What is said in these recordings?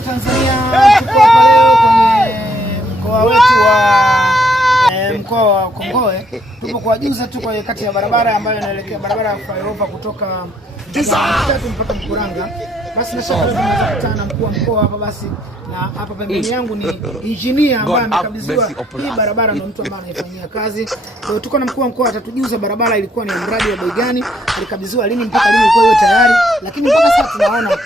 Tanzania tuko hapa leo kwenye mkoa wetu wa mkoa wa Kongowe. Tupo kuwajuza tu kwa kati ya barabara ambayo inaelekea barabara ya flyover kutoka Mtatu mpaka Mkuranga. Basi na shaka tunaweza kukutana na mkuu wa mkoa hapa basi, na hapa pembeni yangu ni engineer ambaye amekabidhiwa hii barabara, ndio mtu ambaye anaifanyia kazi. Kwa hiyo tuko na mkuu wa mkoa, atatujuza barabara ilikuwa ni mradi wa bei gani, alikabidhiwa lini, mpaka lini ilikuwa hiyo tayari, lakini mpaka sasa tunaona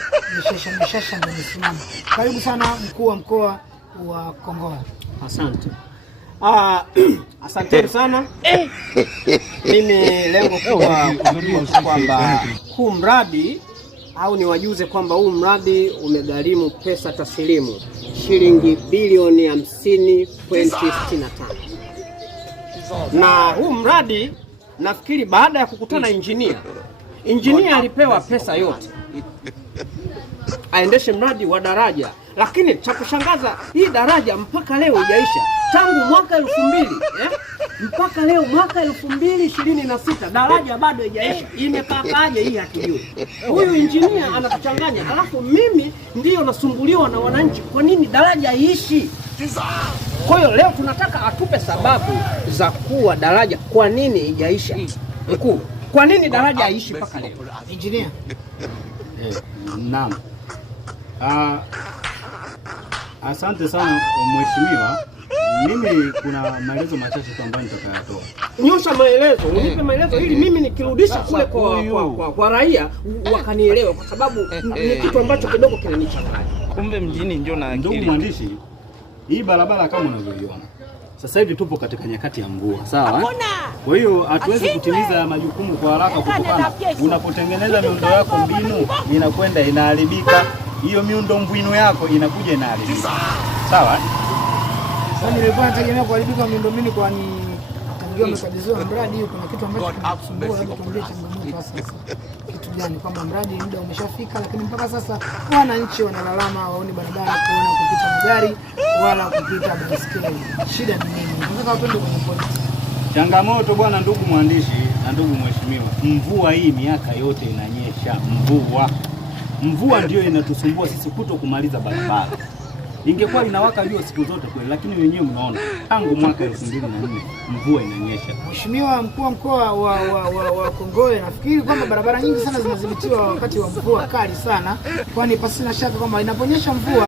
mishasha ndio imesimama. Karibu sana mkuu wa mkoa wa Kongowe. Asante. Asante sana. Mimi lengo kubwa kwamba huu mradi au niwajuze kwamba huu mradi umegharimu pesa taslimu shilingi bilioni 50.65. Na huu mradi nafikiri baada ya kukutana engineer alipewa pesa yote aendeshe mradi wa daraja, lakini cha kushangaza hii daraja mpaka leo haijaisha. Tangu mwaka 2000 mpaka leo mwaka 2026 daraja bado haijaisha. Imepakaje hii hatujui. Huyu engineer anatuchanganya, alafu mimi ndio nasumbuliwa na wananchi, kwa nini daraja haiishi? Kwa hiyo leo tunataka atupe sababu za kuwa daraja kwa nini haijaisha. Mkuu, kwa nini daraja haiishi mpaka leo? Engineer. Naam. Asante sana mheshimiwa. Mimi kuna maelezo machache tu ambayo nitakayatoa. Nyosha maelezo, unipe maelezo ili mimi nikirudisha kule kwa raia wakanielewe, kwa sababu ni kitu ambacho kidogo kinanichanganya. Kumbe mjini ndio na akili. Ndugu mwandishi, hii barabara kama unavyoiona sasa hivi tupo katika nyakati ya mvua, sawa? Kwa hiyo hatuwezi kutimiza majukumu kwa haraka, kutokana unapotengeneza miundo yako mbinu inakwenda inaharibika. Hiyo miundo mbinu yako inakuja inaharibika, sawa? Sasa nilikuwa nategemea kuharibika miundo mbinu, kwani tangia umekabidhiwa mradi hiyo, kuna kitu ambacho kinasumbua, labda tuambie changamoto sasa. Kitu gani? Kwamba mradi muda umeshafika, lakini mpaka sasa wananchi wanalalama, waone barabara, kuona kupita magari wala kupita baiskeli. Shida ni nini? Nataka wapende kwenye point. Changamoto bwana, ndugu mwandishi na ndugu mheshimiwa, mvua hii miaka yote inanyesha. Mvua ndio inatusumbua sisi kuto kumaliza barabara. Ingekuwa inawaka jua siku zote kweli, lakini wenyewe mnaona tangu mwaka 2004 mvua inanyesha. Mheshimiwa mkuu wa mkoa wa Kongowe, nafikiri kwamba barabara nyingi sana zinadhibitiwa wakati wa mvua kali sana, kwani pasina shaka kwamba inaponyesha mvua